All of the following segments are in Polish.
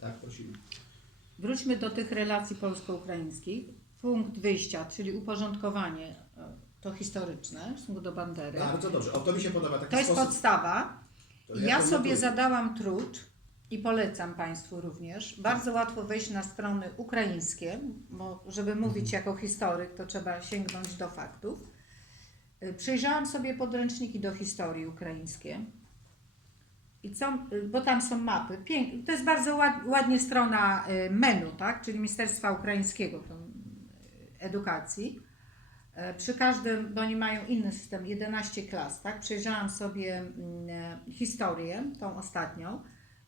tak, prosimy. Wróćmy do tych relacji polsko-ukraińskich. Punkt wyjścia, czyli uporządkowanie, e, to historyczne w stosunku do Bandery. Bardzo dobrze. O, to mi się podoba taki To jest sposób. podstawa. To Ja to sobie zadałam trud i polecam Państwu również. Bardzo łatwo wejść na strony ukraińskie, bo żeby mówić jako historyk, to trzeba sięgnąć do faktów. Y, Przejrzałam sobie podręczniki do historii ukraińskie. I co, y, bo tam są mapy. Pięk, to jest bardzo ład, ładnie strona y, MENU, tak? czyli Ministerstwa Ukraińskiego y, Edukacji. E, Przy każdym, bo oni mają inny system, 11 klas, tak? Przejrzałam sobie mm, e, historię, tą ostatnią,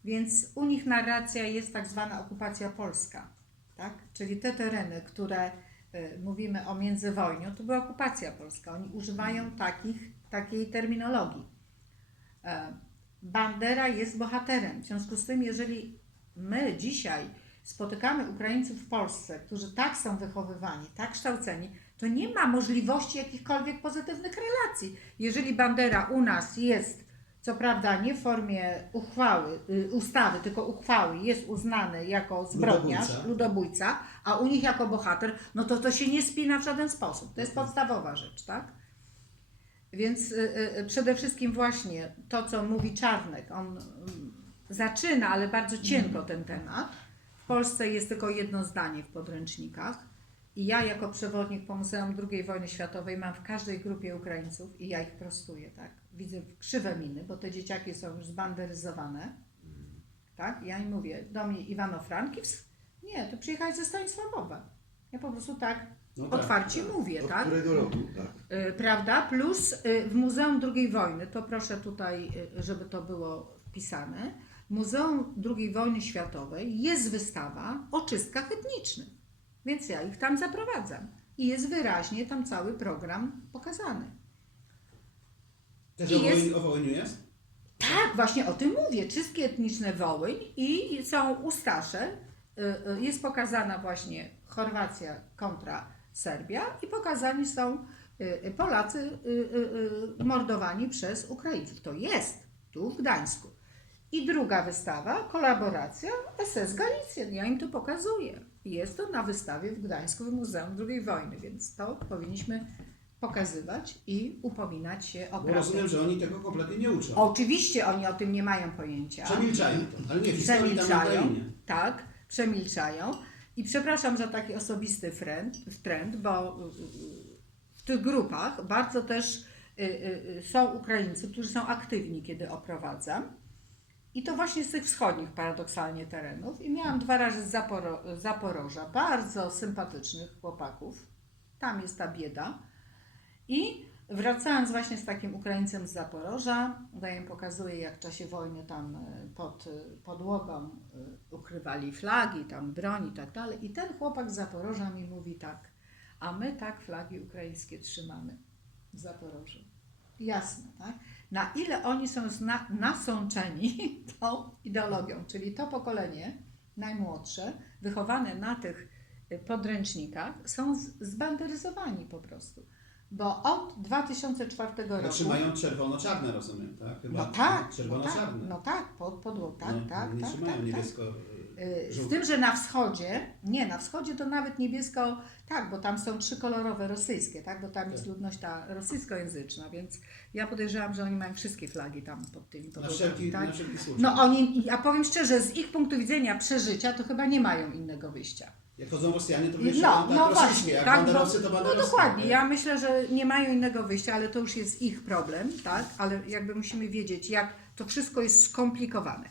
więc u nich narracja jest tak zwana okupacja polska, tak? Czyli te tereny, które e, mówimy o międzywojniu, to była okupacja polska. Oni używają takich, takiej terminologii. Bandera jest bohaterem. W związku z tym, jeżeli my dzisiaj spotykamy Ukraińców w Polsce, którzy tak są wychowywani, tak kształceni, to nie ma możliwości jakichkolwiek pozytywnych relacji. Jeżeli bandera u nas jest, co prawda nie w formie uchwały, y, ustawy, tylko uchwały, jest uznany jako zbrodniarz, Ludobójca. ludobójca, a u nich jako bohater, no to to się nie spina w żaden sposób. To jest podstawowa rzecz, tak? Więc y, y, przede wszystkim właśnie to, co mówi Czarnek, on mm, zaczyna, ale bardzo cienko ten temat. W Polsce jest tylko jedno zdanie w podręcznikach. I ja jako przewodnik po Muzeum II wojny światowej mam w każdej grupie Ukraińców i ja ich prostuję, tak? Widzę krzywe miny, bo te dzieciaki są już zbanderyzowane, tak? Ja im mówię, do mnie Iwano-Frankivsk? Nie, to przyjechałeś ze Stanisławowa. Ja po prostu tak No tak, otwarcie tak. mówię, Od tak? którego roku, tak. Y, prawda? Plus y, w Muzeum II wojny, to proszę tutaj, y, żeby to było wpisane, w Muzeum II wojny światowej jest wystawa o czystkach etnicznych, więc ja ich tam zaprowadzam. I jest wyraźnie tam cały program pokazany. Też I o, jest- o jest? Tak, właśnie o tym mówię. Czystki etniczne Wołyń i są ustasze. Y, y, Jest pokazana właśnie Chorwacja kontra Serbia i pokazani są y, y, Polacy y, mordowani przez Ukraińców. To jest tu w Gdańsku. I druga wystawa, kolaboracja SS Galicjan. Ja im to pokazuję. Jest to na wystawie w Gdańsku w Muzeum II wojny, więc to powinniśmy pokazywać i upominać się o prawdę. rozumiem, że oni tego kompletnie nie uczą. Oczywiście oni o tym nie mają pojęcia. Przemilczają to, ale nie w historii tam na Przemilczają, Ukrainie. tak, przemilczają. I przepraszam za taki osobisty trend, trend bo y, y, w tych grupach bardzo też y, są Ukraińcy, którzy są aktywni, kiedy oprowadzam. I to właśnie z tych wschodnich paradoksalnie terenów. I miałam dwa razy z Zaporo, Zaporoża bardzo sympatycznych chłopaków. Tam jest ta bieda. I wracając właśnie z takim Ukraińcem z Zaporoża, im pokazuję, jak w czasie wojny tam e, pod e, podłogą e, ukrywali flagi, tam broń i tak dalej. I ten chłopak z Zaporoża mi mówi tak, a my tak flagi ukraińskie trzymamy w Zaporożu. Jasne, tak? Na ile oni są nasączeni tą ideologią, czyli to pokolenie najmłodsze, wychowane na tych podręcznikach, są zbanderyzowani po prostu. Bo od 2004 roku. Znaczy mają czerwono-czarne, rozumiem, tak? Chyba No tak, no Czerwono-czarne. tak, no tak, pod, pod, tak, No, tak, nie tak, trzymają tak, tak. niebiesko Y, Z żółte. tym, że na wschodzie, nie, na wschodzie to nawet niebiesko, tak, bo tam są trzykolorowe rosyjskie, tak, bo tam jest Tak. ludność ta rosyjskojęzyczna, więc ja podejrzewam, że oni mają wszystkie flagi tam pod tymi Na podłogami, wszelki, tak? na wszelki. No oni, ja powiem szczerze, z ich punktu widzenia przeżycia, to chyba nie mają innego wyjścia. Jak chodzą Rosjanie, to wiesz, No, tak no rosyjskie, właśnie, jak tak, banderowcy, to no banderowskie. dokładnie, ja myślę, że nie mają innego wyjścia, ale to już jest ich problem, tak, ale jakby musimy wiedzieć, jak to wszystko jest skomplikowane.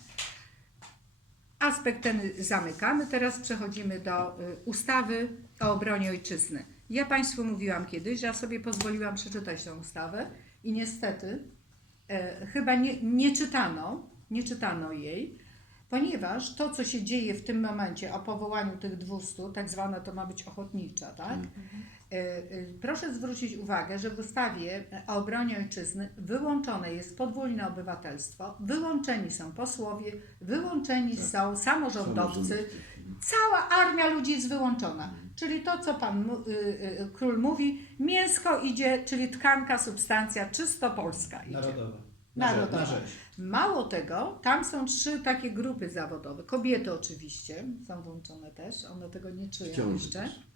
Aspekt ten zamykamy, teraz przechodzimy do y, ustawy o obronie ojczyzny. Ja Państwu mówiłam kiedyś, że ja sobie pozwoliłam przeczytać tę ustawę i niestety e, chyba nie, nie czytano, nie czytano jej, ponieważ to, co się dzieje w tym momencie o powołaniu tych 200, tak zwana to ma być ochotnicza, tak? E, Proszę zwrócić uwagę, że w ustawie o obronie ojczyzny wyłączone jest podwójne obywatelstwo, wyłączeni są posłowie, wyłączeni są samorządowcy, cała armia ludzi jest wyłączona. Czyli to, co pan y, y, król mówi, mięsko idzie, czyli tkanka, substancja czysto polska idzie. Narodowa. Narodowa. Mało tego, tam są trzy takie grupy zawodowe. Kobiety oczywiście są włączone też, one tego nie czują jeszcze. też.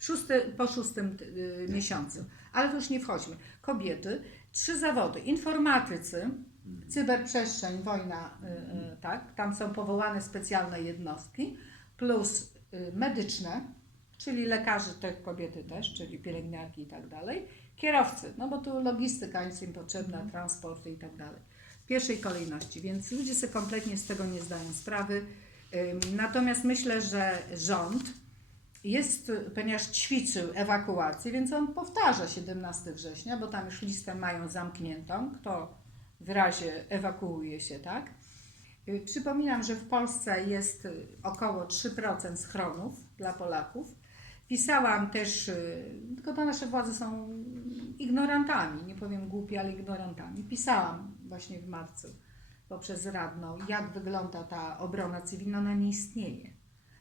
Szósty, po szóstym y, miesiącu. Ale to już nie wchodźmy. Kobiety, trzy zawody. Informatycy, cyberprzestrzeń, wojna, y, y, tak, tam są powołane specjalne jednostki, plus y, medyczne, czyli lekarze, te kobiety też, czyli pielęgniarki i tak dalej, kierowcy, no bo tu logistyka jest im potrzebna, transporty i tak dalej. W pierwszej kolejności, więc ludzie sobie kompletnie z tego nie zdają sprawy. Ym, Natomiast myślę, że rząd jest, ponieważ ćwiczył ewakuację, więc on powtarza 17 września, bo tam już listę mają zamkniętą, kto w razie ewakuuje się, tak? Y, Przypominam, że w Polsce jest około 3% schronów dla Polaków. Pisałam też, y, tylko to nasze władze są ignorantami, nie powiem głupi, ale ignorantami. Pisałam właśnie w marcu poprzez radną, jak wygląda ta obrona cywilna, ona nie istnieje.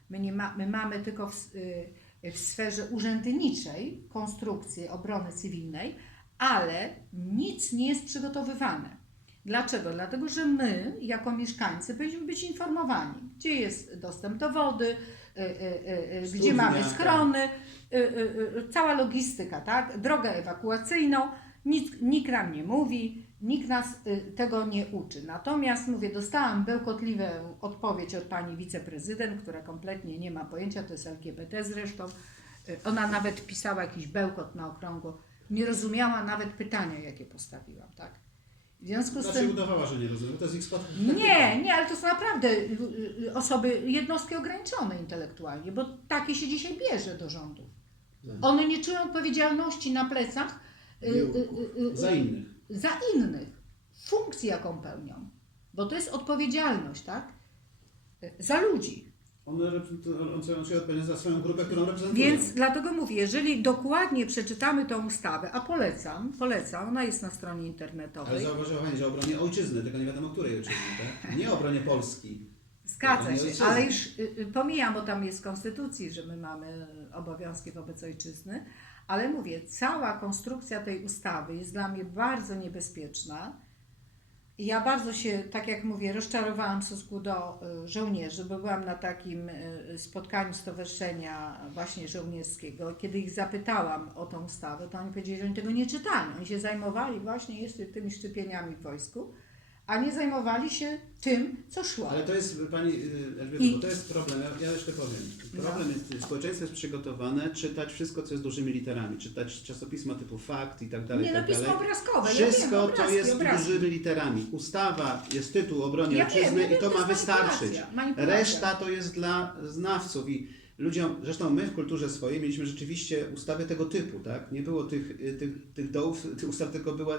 My, nie ma, my mamy tylko w, y, w sferze urzędniczej konstrukcję obrony cywilnej, ale nic nie jest przygotowywane. Dlaczego? Dlatego, że my, jako mieszkańcy, powinniśmy być informowani, gdzie jest dostęp do wody, y, y, y, y, gdzie mamy tak. schrony, y, y, y, cała logistyka, tak? drogę ewakuacyjną. Nikt, nikt nam nie mówi, nikt nas y, tego nie uczy. Natomiast mówię, dostałam bełkotliwą odpowiedź od pani wiceprezydent, która kompletnie nie ma pojęcia, to jest LGBT zresztą. Y, Ona nawet pisała jakiś bełkot na okrągło. Nie rozumiała nawet pytania, jakie postawiłam, tak? W związku z Znaczy tym. udawała, że nie rozumiem. To jest ich. Nie, nie, ale to są naprawdę y, osoby, jednostki ograniczone intelektualnie, bo takie się dzisiaj bierze do rządów. One nie czują odpowiedzialności na plecach Za innych. Za innych, funkcji jaką pełnią, bo to jest odpowiedzialność, tak? Za ludzi. One reprezentują się odpowiedzialność za swoją grupę, którą reprezentują. Więc dlatego mówię, jeżeli dokładnie przeczytamy tą ustawę, a polecam, polecam, ona jest na stronie Ale internetowej. zauważyła Pani, że o obronie ojczyzny, tylko nie wiadomo której ojczyzny, tak? Nie obronie Polski. Zgadza się, ale już y, y, pomijam, bo tam jest w konstytucji, że my mamy obowiązki wobec ojczyzny, ale mówię, cała konstrukcja tej ustawy jest dla mnie bardzo niebezpieczna. Ja bardzo się, tak jak mówię, rozczarowałam w stosunku do y, żołnierzy, bo byłam na takim y, spotkaniu stowarzyszenia właśnie żołnierskiego. Kiedy ich zapytałam o tą ustawę, to oni powiedzieli, że oni tego nie czytali. Oni się zajmowali właśnie jeszcze tymi szczepieniami w wojsku, a nie zajmowali się tym, co szło. Ale to jest, Pani y, Elżbieto, I- to jest problem, ja, ja jeszcze powiem. Problem No. jest, społeczeństwo jest przygotowane czytać wszystko, co jest dużymi literami, czytać czasopisma typu fakt i tak dalej, Nie i no, tak pismo dalej. obrazkowe. ja wiem, Wszystko obrazki, to jest obrazki. dużymi literami. Ustawa jest tytuł obronie Ja ojczyzny i to to ma wystarczyć. manipulacja, manipulacja. Reszta to jest dla znawców i ludziom, zresztą my w kulturze swojej mieliśmy rzeczywiście ustawy tego typu, tak? Nie było tych, y, tych, tych dołów, tych ustaw, tylko były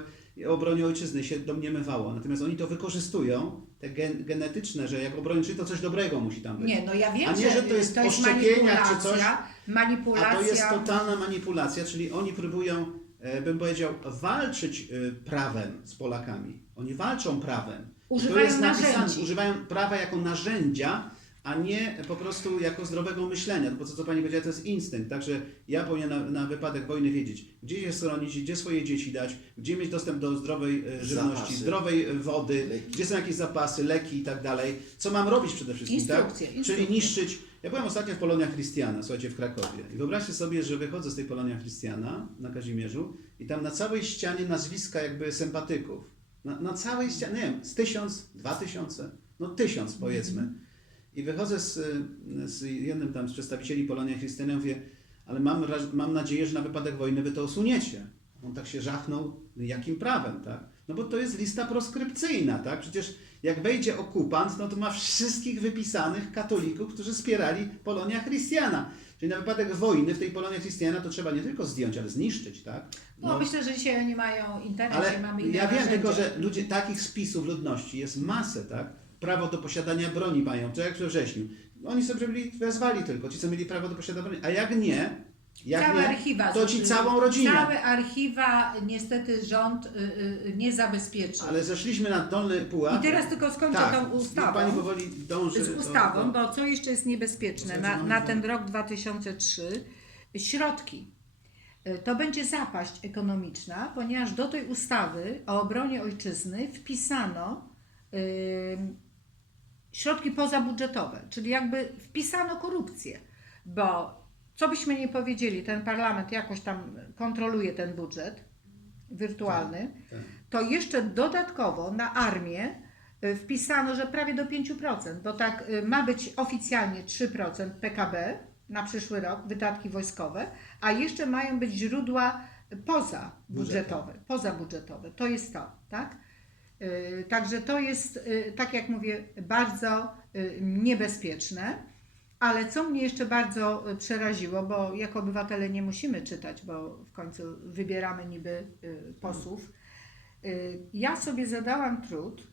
o obronie ojczyzny się domniemywało. Natomiast oni to wykorzystują, te gen, genetyczne, że jak obronić, to coś dobrego musi tam być. Nie, no ja wiem, A nie, że to jest o szczepieniach czy coś, manipulacja. A to jest totalna manipulacja, czyli oni próbują, e, bym powiedział, walczyć e, prawem z Polakami. Oni walczą prawem. To Używają jest napisane, narzędzi. Używają prawa jako narzędzia, a nie po prostu jako zdrowego myślenia. Bo to, co Pani powiedziała, to jest instynkt. Także ja powinien na, na wypadek wojny wiedzieć, gdzie się schronić, gdzie swoje dzieci dać, gdzie mieć dostęp do zdrowej e, żywności, Zapasy. zdrowej e, wody, Leki. gdzie są jakieś zapasy, leki i tak dalej. Co mam robić przede wszystkim, tak? Instrukcje, instrukcje. Czyli niszczyć. Ja byłem ostatnio w Polonia Christiana, słuchajcie, w Krakowie. I wyobraźcie sobie, że wychodzę z tej Polonia Christiana na Kazimierzu i tam na całej ścianie nazwiska jakby sympatyków. Na, na całej ścianie, nie wiem, z tysiąc, dwa tysiące, no tysiąc powiedzmy. I wychodzę z, z jednym tam z przedstawicieli Polonia Christiana i mówię, ale mam, mam nadzieję, że na wypadek wojny wy to usuniecie. On tak się żachnął, jakim prawem, tak? No bo to jest lista proskrypcyjna, tak? Przecież jak wejdzie okupant, no to ma wszystkich wypisanych katolików, którzy wspierali Polonia Christiana. Czyli na wypadek wojny w tej Polonia Christiana to trzeba nie tylko zdjąć, ale zniszczyć, tak? No, myślę, że dzisiaj oni mają internet, ale mamy inne ja wiem narzędzia. tylko, że ludzie takich spisów ludności jest masę, tak? Prawo do posiadania broni mają, tak jak we wrześniu. Oni sobie byli wezwali tylko, ci co mieli prawo do posiadania broni, a jak nie, jak Całe nie, archiwa. to ci całą rodzinę. Całe archiwa niestety rząd y, y, nie zabezpieczył. Ale zeszliśmy na dolny pułap. I teraz tylko skończę tak, tą ustawą. Pani powoli dąży. z do- ustawą, do- bo co jeszcze jest niebezpieczne na, na ten rok 2003, środki. Y, To będzie zapaść ekonomiczna, ponieważ do tej ustawy o obronie ojczyzny wpisano środki pozabudżetowe, czyli jakby wpisano korupcję, bo co byśmy nie powiedzieli, ten parlament jakoś tam kontroluje ten budżet wirtualny, Tak. to jeszcze dodatkowo na armię y, wpisano, że prawie do 5%, bo tak y, ma być oficjalnie 3% PKB na przyszły rok, wydatki wojskowe, a jeszcze mają być źródła pozabudżetowe, pozabudżetowe. To jest to, tak? Y, Także to jest, y, tak jak mówię, bardzo y, niebezpieczne. Ale co mnie jeszcze bardzo przeraziło, bo jako obywatele nie musimy czytać, bo w końcu wybieramy niby posłów. Ja sobie zadałam trud,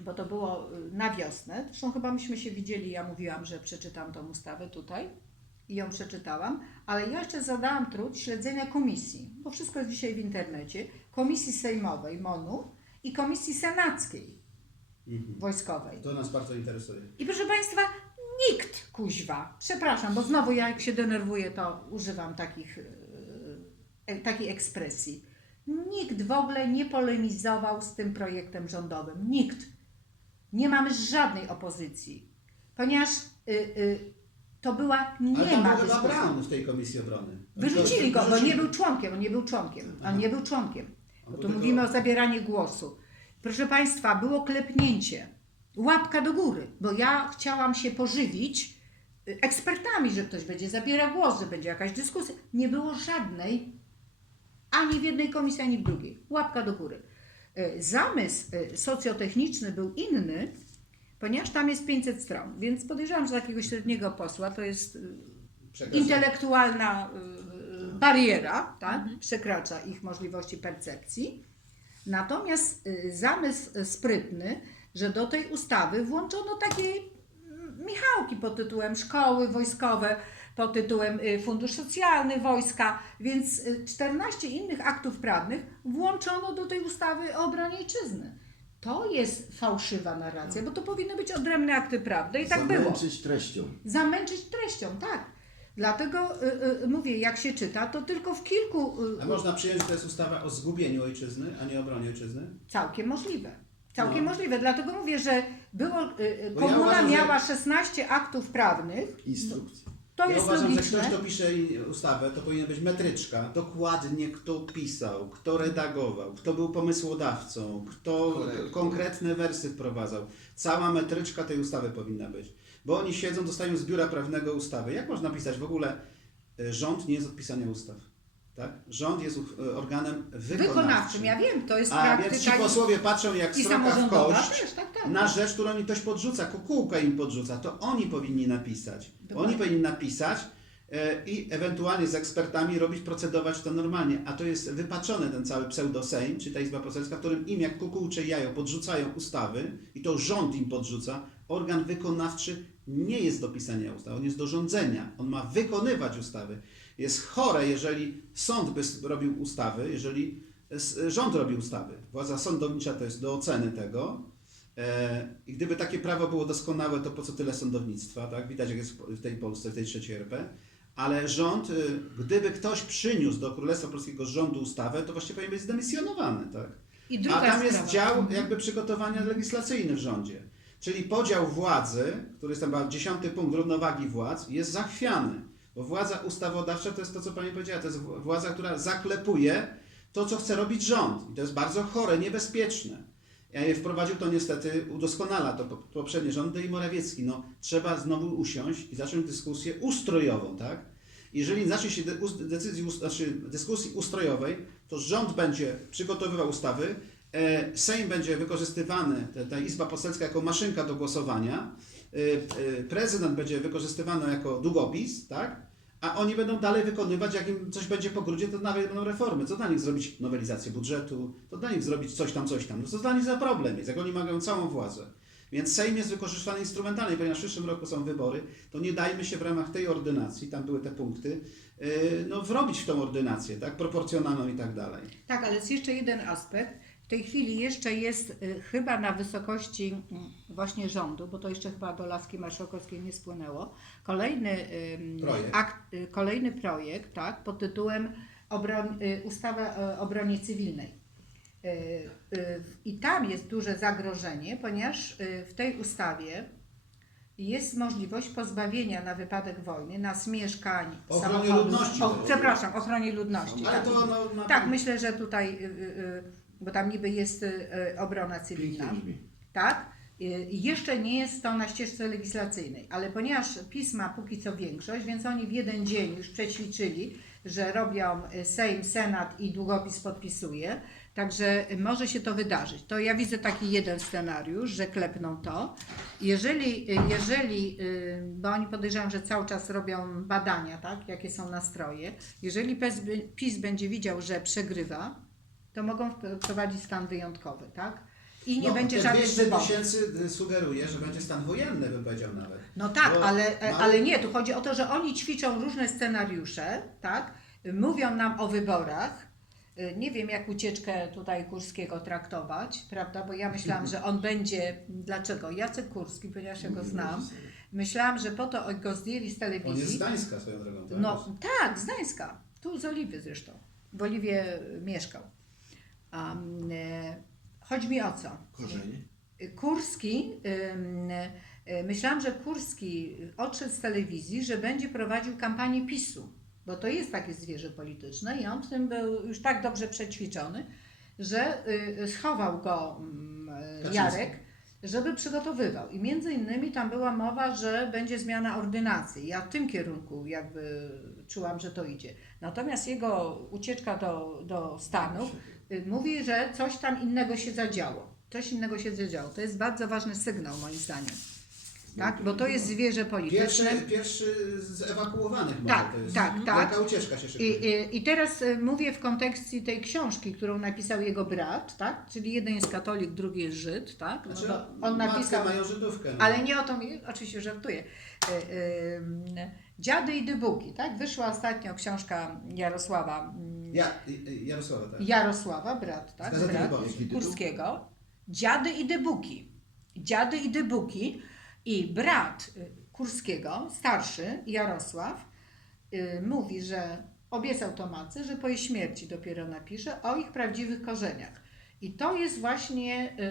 bo to było na wiosnę. Zresztą chyba myśmy się widzieli, ja mówiłam, że przeczytam tą ustawę tutaj i ją przeczytałam, ale ja jeszcze zadałam trud śledzenia komisji, bo wszystko jest dzisiaj w internecie, komisji sejmowej MONU i komisji senackiej Mhm. wojskowej. To nas bardzo interesuje. I proszę Państwa, nikt kuźwa, przepraszam, bo znowu ja jak się denerwuję, to używam takich, e, takiej ekspresji. Nikt w ogóle nie polemizował z tym projektem rządowym. Nikt. Nie mamy żadnej opozycji, ponieważ y, y, to była nie ma dyskusji. Brown w tej komisji obrony. Wyrzucili go, bo nie był członkiem, on nie był członkiem, on nie był członkiem. Bo tu mówimy o zabieraniu głosu. Proszę Państwa, było klepnięcie, łapka do góry, bo ja chciałam się pożywić y, ekspertami, że ktoś będzie zabierał głos, że będzie jakaś dyskusja. Nie było żadnej, ani w jednej komisji, ani w drugiej. Łapka do góry. Y, Zamysł y, socjotechniczny był inny, ponieważ tam jest 500 stron, więc podejrzewam, że takiego średniego posła to jest intelektualna bariera, tak? przekracza ich możliwości percepcji. Natomiast y, zamysł y, sprytny, że do tej ustawy włączono takie mm, michałki pod tytułem szkoły wojskowe, pod tytułem y, Fundusz Socjalny Wojska, więc y, 14 innych aktów prawnych włączono do tej ustawy o obronie ojczyzny. To jest fałszywa narracja, bo to powinny być odrębne akty prawne i tak było Zamęczyć treścią. zamęczyć treścią, tak. Dlatego y, y, mówię, jak się czyta, to tylko w kilku. Y, A można przyjąć, że to jest ustawa o zgubieniu ojczyzny, a nie obronie ojczyzny? Całkiem możliwe. Całkiem No. możliwe. Dlatego mówię, że było. Y, y, Bo ja komuna uważam, że- miała 16 aktów prawnych. Instrukcji. To ja jest uważam, logiczne. że ktoś, kto pisze i- ustawę, to powinna być metryczka. Dokładnie kto pisał, kto redagował, kto był pomysłodawcą, kto Korektor. konkretne wersy wprowadzał. Cała metryczka tej ustawy powinna być. Bo oni siedzą, dostają z biura prawnego ustawy. Jak można pisać? W ogóle y, rząd nie jest od pisania ustaw. Tak? Rząd jest y, organem wykonawczym. Wykonawczym, ja wiem, to jest A więc ci praktyka. posłowie patrzą jak sroka w kość też, tak, tak. na rzecz, którą im ktoś podrzuca, kukułka im podrzuca, to oni powinni napisać. Dokładnie. Oni powinni napisać e, i ewentualnie z ekspertami robić, procedować to normalnie. A to jest wypaczony ten cały pseudo-sejm, czy ta Izba Poselska, w którym im jak kukułcze jajo podrzucają ustawy i to rząd im podrzuca. Organ wykonawczy nie jest do pisania ustaw, on jest do rządzenia. On ma wykonywać ustawy. Jest chore, jeżeli sąd by robił ustawy, jeżeli rząd robi ustawy. Władza sądownicza to jest do oceny tego. E, I gdyby takie prawo było doskonałe, to po co tyle sądownictwa, tak? Widać, jak jest w tej Polsce, w tej trzeciej RP. Ale rząd, y, gdyby ktoś przyniósł do Królestwa Polskiego rządu ustawę, to właściwie powinien być zdemisjonowany, tak? I druga A tam jest sprawa. dział jakby przygotowania legislacyjne w rządzie. Czyli podział władzy, który jest tam dziesiąty punkt równowagi władz, jest zachwiany. Bo władza ustawodawcza to jest to, co Pani powiedziała, to jest władza, która zaklepuje to, co chce robić rząd. I to jest bardzo chore, niebezpieczne. Wprowadził to niestety, udoskonala to po- poprzednie rządy i Morawiecki. No, trzeba znowu usiąść i zacząć dyskusję ustrojową, tak? Jeżeli zacznie się decyzji, znaczy dyskusji ustrojowej, to rząd będzie przygotowywał ustawy, e, Sejm będzie wykorzystywany, ta Izba Poselska jako maszynka do głosowania, e, e, prezydent będzie wykorzystywany jako długopis, tak? A oni będą dalej wykonywać, jak im coś będzie po grudzie, to nawet będą reformy. Co dla nich zrobić nowelizację budżetu, to dla nich zrobić coś tam, coś tam. No co dla nich za problem jest, jak oni mają całą władzę. Więc Sejm jest wykorzystany instrumentalnie, ponieważ w przyszłym roku są wybory, to nie dajmy się w ramach tej ordynacji, tam były te punkty, yy, no wrobić w tą ordynację, tak, proporcjonalną i tak dalej. Tak, ale jest jeszcze jeden aspekt. W tej chwili jeszcze jest y, chyba na wysokości mm, właśnie rządu, bo to jeszcze chyba do laski marszałkowskiej nie spłynęło. Kolejny Projekt. akt, y, kolejny projekt, tak, pod tytułem obron, y, ustawa o obronie cywilnej. Y, y, I tam jest duże zagrożenie, ponieważ y, w tej ustawie jest możliwość pozbawienia na wypadek wojny nas mieszkań, Ochronie samochodów. ludności O, przepraszam, ochronie ludności. Ale tak. to no, tak, myślę, że tutaj, y, y, y, bo tam niby jest y, y, obrona cywilna. Tak? Jeszcze nie jest to na ścieżce legislacyjnej, ale ponieważ PiS ma póki co większość, więc oni w jeden dzień już przećwiczyli, że robią y, Sejm, Senat i długopis podpisuje, także może się to wydarzyć. To ja widzę taki jeden scenariusz, że klepną to. Jeżeli, y, jeżeli y, bo oni podejrzewam, że cały czas robią badania, tak? jakie są nastroje, jeżeli PiS będzie widział, że przegrywa, to mogą wprowadzić stan wyjątkowy, tak? I nie no, będzie te żadnych 200 wyborów. tysięcy y, sugeruje, że będzie stan wojenny, bym powiedział nawet. No tak, Bo ale, mało- ale nie, tu chodzi o to, że oni ćwiczą różne scenariusze, tak? Mówią nam o wyborach. Y, Nie wiem, jak ucieczkę tutaj Kurskiego traktować, prawda? Bo ja myślałam, że on będzie. Dlaczego? Jacek Kurski, ponieważ ja go znam, myślałam, że po to go zdjęli z On jest z telewizji. Gdańska swoją drogą. tak? No tak, z Gdańska. Tu z Oliwy zresztą. W Oliwie mieszkał. Um, chodzi mi o co? Korzenie. Kurski, y, myślałam, że Kurski odszedł z telewizji, że będzie prowadził kampanię PiSu, bo to jest takie zwierzę polityczne i on w tym był już tak dobrze przećwiczony, że y, schował go Kaczyński. Jarek, żeby przygotowywał. I między innymi tam była mowa, że będzie zmiana ordynacji. Ja w tym kierunku jakby czułam, że to idzie. Natomiast jego ucieczka do, do Stanów mówi, że coś tam innego się zadziało. Coś innego się zadziało. To jest bardzo ważny sygnał moim zdaniem. Tak? Bo to jest zwierzę Pierwszy, polityczne. pierwszy z ewakuowanych Tak, to jest. tak, tak. Jaka ucieczka się szykuje. I, i, teraz y, mówię w kontekście tej książki, którą napisał jego brat, tak? Czyli jeden jest katolik, drugi jest Żyd, tak? No Znaczy, on napisał. mają Żydówkę. no. Ale nie o to mi, oczywiście żartuję. Y, y, Dziady i dybuki, tak? Wyszła ostatnio książka Jarosława. mm, Ja, y, y, Jarosława, tak. Jarosława, brat, tak? Brat? Kurskiego. Dziady i dybuki. Dziady i dybuki. I brat y, Kurskiego, starszy, Jarosław, y, mówi, że obiecał to matce, że po jej śmierci dopiero napisze o ich prawdziwych korzeniach. I to jest właśnie, y,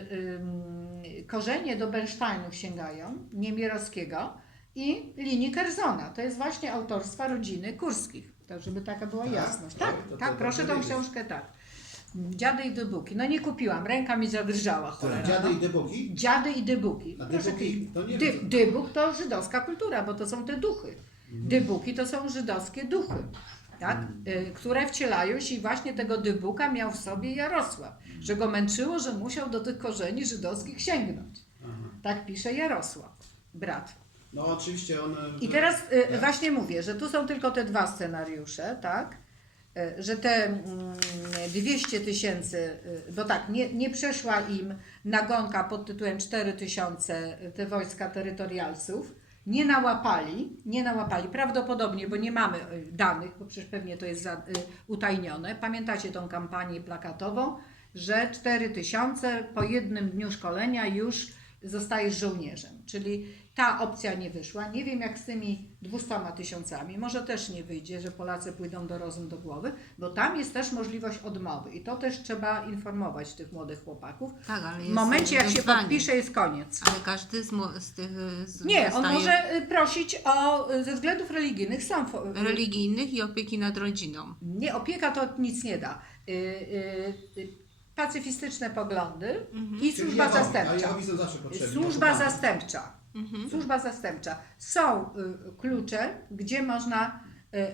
y, korzenie do Bernsteinów sięgają, Niemierowskiego i linii Kerzona. To jest właśnie autorstwa rodziny Kurskich. Tak, żeby taka była Tak? jasność. To- Tak, to- tak, to proszę tą książkę, tak. Dziady i dybuki. No nie kupiłam, ręka mi zadrżała. Tak, Cholera, Dziady no. i dybuki? Dziady i dybuki. A Proszę dybuki, to nie Dy, wiem. dybuk to żydowska kultura, bo to są te duchy. Mhm. Dybuki to są żydowskie duchy, tak? Y, które wcielają się i właśnie tego dybuka miał w sobie Jarosław, że go męczyło, że musiał do tych korzeni żydowskich sięgnąć. Aha. Tak pisze Jarosław, brat. No oczywiście on... I teraz y, Tak. właśnie mówię, że tu są tylko te dwa scenariusze, tak? Y, Że te mm, 200 tysięcy, y, bo tak, nie, nie przeszła im nagonka pod tytułem 4 tysiące te wojska terytorialsów, nie nałapali, nie nałapali, prawdopodobnie, bo nie mamy y, danych, bo przecież pewnie to jest za, y, utajnione. Pamiętacie tą kampanię plakatową, że 4 tysiące po jednym dniu szkolenia już zostajesz żołnierzem. Czyli ta opcja nie wyszła. Nie wiem jak z tymi 200 tysiącami. Może też nie wyjdzie, że Polacy pójdą do rozum do głowy, bo tam jest też możliwość odmowy i to też trzeba informować tych młodych chłopaków. Tak, ale W momencie jak się podpisze jest koniec. Ale każdy z, z tych y, z Nie, on może y, prosić o y, ze względów religijnych y, religijnych i opieki nad rodziną. Nie, opieka to nic nie da. Y, y, y, pacyfistyczne poglądy i Czyli służba Jehowi, zastępcza. Jehowi potrzebni. Służba poszukamy. Zastępcza. Służba zastępcza. Są y, klucze, gdzie można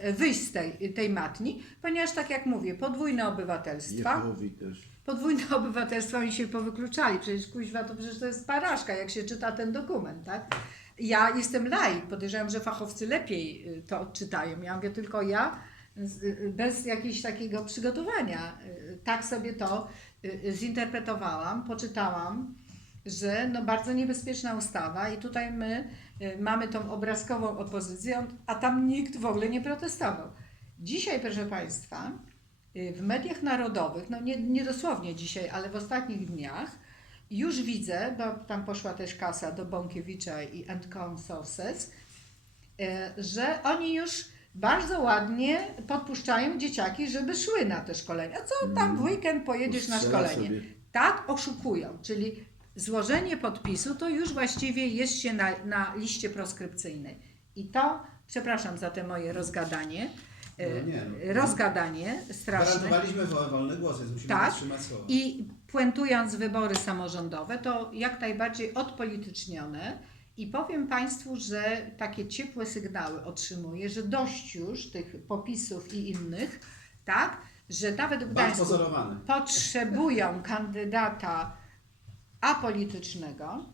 y, wyjść z tej, tej matni, ponieważ tak jak mówię, podwójne obywatelstwa, Jehowi też. podwójne obywatelstwa oni się powykluczali. Przecież kuźwa to przecież to jest paraszka, jak się czyta ten dokument, tak? Ja jestem laik, podejrzewam, że fachowcy lepiej y, to odczytają. Ja mówię tylko ja, y, bez jakiegoś takiego przygotowania. y, Tak sobie to y, y, zinterpretowałam, poczytałam, że no bardzo niebezpieczna ustawa i tutaj my y, mamy tą obrazkową opozycję, a tam nikt w ogóle nie protestował. Dzisiaj, proszę Państwa, y, w mediach narodowych, no nie, nie dosłownie dzisiaj, ale w ostatnich dniach, już widzę, bo tam poszła też kasa do Bąkiewicza i and Consources, e, że oni już bardzo ładnie podpuszczają dzieciaki, żeby szły na te szkolenia. Co tam w weekend pojedziesz na szkolenie? Tak oszukują, czyli złożenie podpisu to już właściwie jest się na, na liście proskrypcyjnej. I to, przepraszam za te moje rozgadanie, e, No nie, no. rozgadanie straszne. Gwarantowaliśmy wo- wolny głos, więc musimy Tak. trzymać słowa. I puentując wybory samorządowe, to jak najbardziej odpolitycznione. I powiem Państwu, że takie ciepłe sygnały otrzymuję, że dość już tych popisów i innych, tak, że nawet w Gdańsku potrzebują kandydata apolitycznego,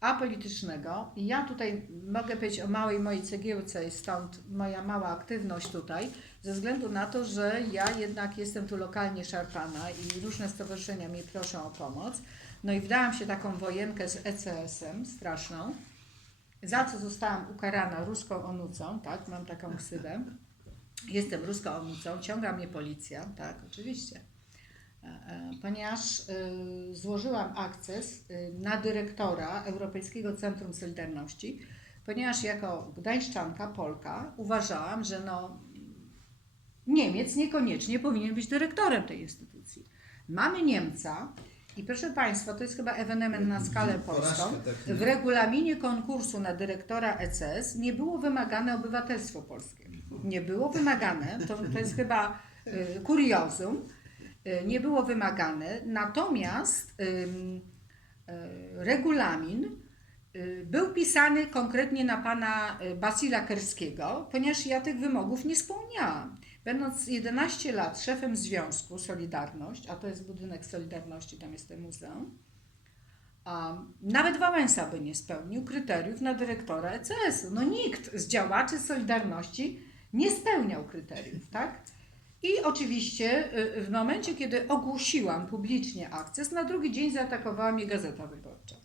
apolitycznego. I ja tutaj mogę powiedzieć o małej mojej cegiełce stąd moja mała aktywność tutaj, ze względu na to, że ja jednak jestem tu lokalnie szarpana i różne stowarzyszenia mnie proszą o pomoc. No i wdałam się taką wojenkę z ECS-em straszną, za co zostałam ukarana ruską onucą, tak, mam taką ksywę. Jestem ruską onucą, ciąga mnie policja, tak, oczywiście. Ponieważ y, złożyłam akces y, na dyrektora Europejskiego Centrum Solidarności, ponieważ jako gdańszczanka, Polka, uważałam, że no, Niemiec niekoniecznie powinien być dyrektorem tej instytucji. Mamy Niemca i proszę Państwa, to jest chyba ewenement na skalę polską. Tak? W regulaminie konkursu na dyrektora ECS nie było wymagane obywatelstwo polskie. Nie było wymagane, to, to jest chyba y, kuriozum, nie było wymagane, natomiast y, regulamin y, był pisany konkretnie na pana y, Basila Kerskiego, ponieważ ja tych wymogów nie spełniałam. Będąc 11 lat szefem związku Solidarność, a to jest budynek Solidarności, tam jest to muzeum, nawet Wałęsa by nie spełnił kryteriów na dyrektora ECS-u. No nikt z działaczy Solidarności nie spełniał kryteriów, tak? I oczywiście y, w momencie, kiedy ogłosiłam publicznie akces, na drugi dzień zaatakowała mnie Gazeta Wyborcza.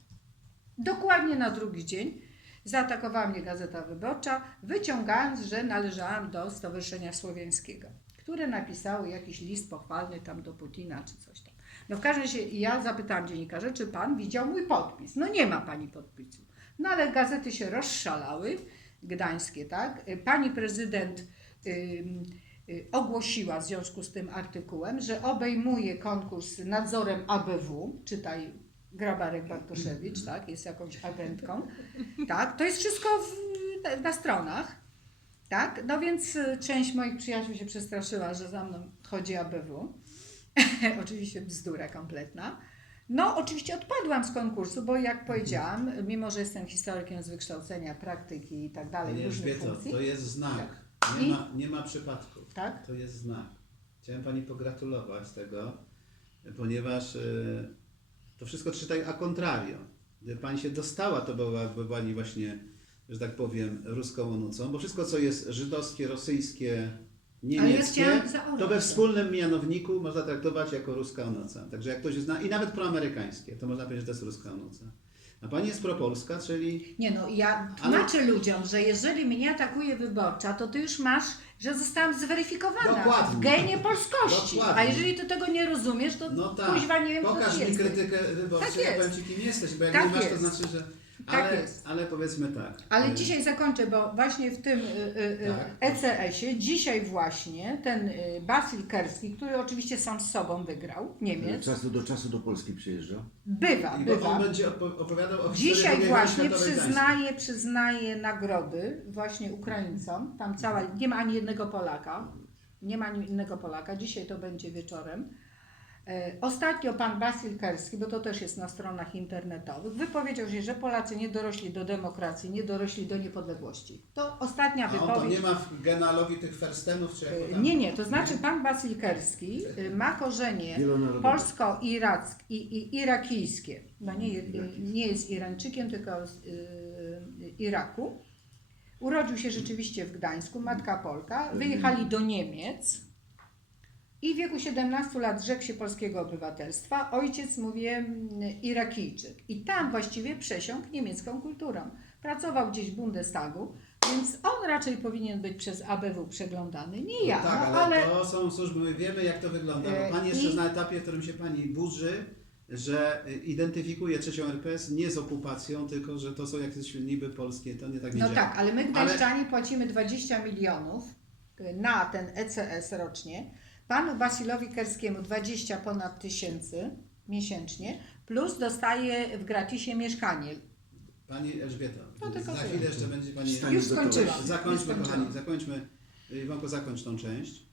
Dokładnie na drugi dzień zaatakowała mnie Gazeta Wyborcza, wyciągając, że należałam do Stowarzyszenia Słowiańskiego, które napisało jakiś list pochwalny tam do Putina czy coś tam. No w każdym razie ja zapytałam dziennikarza, czy pan widział mój podpis. No nie ma pani podpisu. No ale gazety się rozszalały, gdańskie, tak? Pani prezydent ym, y, ogłosiła w związku z tym artykułem, że obejmuje konkurs nadzorem ABW, czytaj Grabarek Bartoszewicz, tak? Jest jakąś agentką. Tak, to jest wszystko w, na stronach. Tak, no więc y, część moich przyjaciół się przestraszyła, że za mną chodzi ABW. oczywiście bzdura kompletna. No, oczywiście odpadłam z konkursu, bo jak powiedziałam, mimo że jestem historykiem z wykształcenia, praktyki i tak dalej, różnych Elżbieto, funkcji, to jest znak. I- Nie ma, nie ma przypadków. tak? To jest znak. Chciałem Pani pogratulować tego, ponieważ y, to wszystko czytaj a contrario. Gdyby Pani się dostała, to byłaby Pani właśnie, że tak powiem, ruską onucą, bo wszystko, co jest żydowskie, rosyjskie, niemieckie, chciałam to we wspólnym mianowniku można traktować jako ruska onuca. Także jak ktoś zna, i nawet proamerykańskie, to można powiedzieć, że to jest ruska onuca. A Pani jest propolska, czyli Nie no, ja Ale- tłumaczę ludziom, że jeżeli mnie atakuje wyborcza, to ty już masz, że zostałam zweryfikowana Dokładnie. w genie polskości. Dokładnie. A jeżeli ty tego nie rozumiesz, to No tak. kuźwa nie wiem, kto Pokaż ty mi jesteś. krytykę wyborczą, Tak ja jest. powiem Ci, kim jesteś, bo jak Tak nie masz, to jest. znaczy, że... Tak Ale, jest. ale powiedzmy tak. Ale y, dzisiaj zakończę, bo właśnie w tym y, y, y, Tak. ECS-ie, dzisiaj właśnie ten Basil Kerski, który oczywiście sam z sobą wygrał, Od Niemiec, czasu do czasu do Polski przyjeżdża. bywa, I bywa. on będzie opo- opowiadał o Dzisiaj właśnie przyznaje, przyznaje nagrody właśnie Ukraińcom. Tam cała, nie ma ani jednego Polaka. Nie ma ani jednego Polaka. Dzisiaj to będzie wieczorem. E, Ostatnio pan Basil Kerski, bo to też jest na stronach internetowych, wypowiedział się, że Polacy nie dorośli do demokracji, nie dorośli do niepodległości. To ostatnia A on to wypowiedź. nie ma w genealogii tych ferstenów, czy jak to E, tam? Nie, nie, to znaczy pan Basil Kerski y, ma korzenie polsko-irackie i, irakijskie. No nie, nie jest Irańczykiem, tylko z Iraku. Urodził się rzeczywiście w Gdańsku, matka Polka. Wyjechali do Niemiec i w wieku 17 lat zrzekł się polskiego obywatelstwa. Ojciec, mówię, Irakijczyk. I tam właściwie przesiąkł niemiecką kulturą. Pracował gdzieś w Bundestagu, więc on raczej powinien być przez ABW przeglądany, nie ja. No tak, no, ale, to są służby, my wiemy jak to wygląda, E, bo Pani jeszcze i- na etapie, w którym się Pani burzy, że y, identyfikuje trzecią RPS nie z okupacją, tylko że to są jakieś niby polskie, to nie tak nie No działa. tak, ale my Ale- gdańszczanie płacimy 20 milionów y, na ten ECS rocznie, panu Basilowi Kerskiemu 20 ponad tysięcy miesięcznie, plus dostaje w gratisie mieszkanie. Pani Elżbieta, No tylko za tyle. chwilę jeszcze będzie Pani... Już skończyłam. Zakończmy, Już kochani, zakończmy. Iwanko, zakończ tą część.